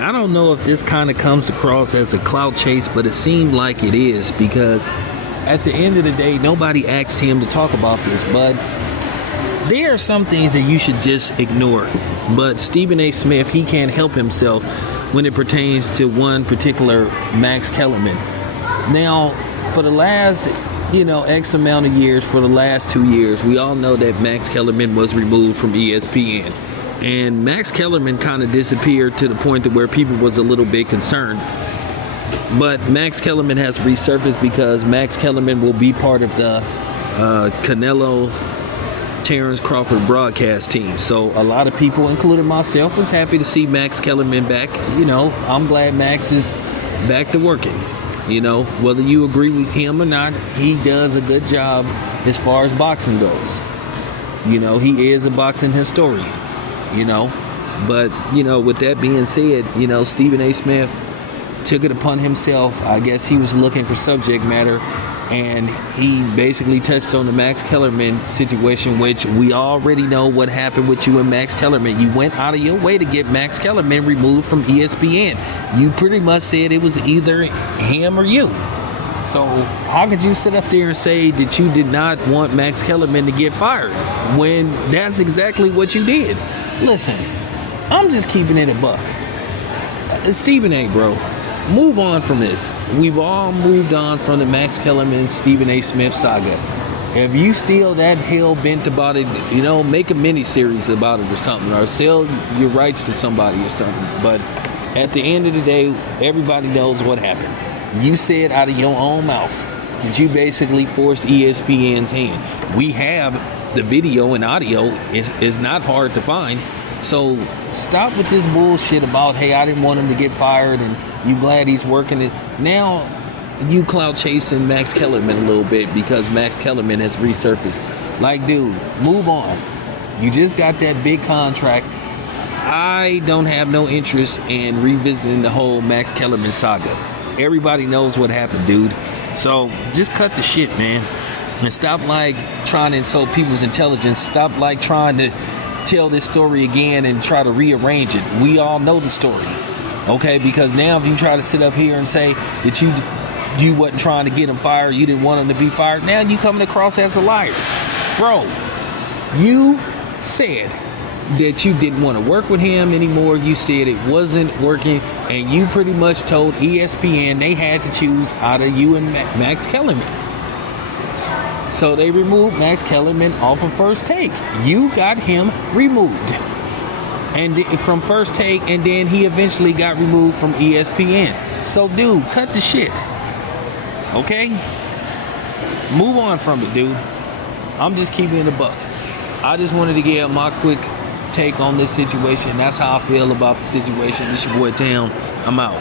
I don't know if this kind of comes across as a clout chase, but it seemed like it is, because at the end of the day, nobody asked him to talk about this, but there are some things that you should just ignore. But Stephen A. Smith, he can't help himself when it pertains to one particular Max Kellerman. Now, for the last, X amount of years, for the last 2 years, we all know that Max Kellerman was removed from ESPN. And Max Kellerman kind of disappeared to the point to where people was a little bit concerned. But Max Kellerman has resurfaced because Max Kellerman will be part of the Canelo Terrence Crawford broadcast team. So a lot of people, including myself, was happy to see Max Kellerman back. I'm glad Max is back to working. Whether you agree with him or not, he does a good job as far as boxing goes. He is a boxing historian. But with that being said, Stephen A. Smith took it upon himself. I guess he was looking for subject matter, and he basically touched on the Max Kellerman situation, which we already know what happened with you and Max Kellerman. You went out of your way to get Max Kellerman removed from ESPN. You pretty much said it was either him or you. So how could you sit up there and say that you did not want Max Kellerman to get fired when that's exactly what you did? Listen, I'm just keeping it a buck. Stephen A., bro, move on from this. We've all moved on from the Max Kellerman, Stephen A. Smith saga. If you still that hell-bent about it, make a mini-series about it or something, or sell your rights to somebody or something. But at the end of the day, everybody knows what happened. You said out of your own mouth that you basically forced ESPN's hand. We have the video and audio. Is not hard to find. So stop with this bullshit about, hey, I didn't want him to get fired and you glad he's working it. Now you clout chasing Max Kellerman a little bit because Max Kellerman has resurfaced. Like, dude, move on. You just got that big contract. I don't have no interest in revisiting the whole Max Kellerman saga. Everybody knows what happened, dude. So just cut the shit, man. And stop trying to insult people's intelligence. Stop trying to tell this story again and try to rearrange it. We all know the story. Okay? Because now if you try to sit up here and say that you wasn't trying to get him fired, you didn't want him to be fired, now you coming across as a liar. Bro, you said that you didn't want to work with him anymore. You said it wasn't working, and you pretty much told ESPN they had to choose out of you and Max Kellerman. So they removed Max Kellerman off of First Take. You got him removed and from First Take, and then he eventually got removed from ESPN. So dude, cut the shit. Okay? Move on from it, dude. I'm just keeping it a buck. I just wanted to give my quick take on this situation. That's how I feel about the situation. This your boy Town. I'm out.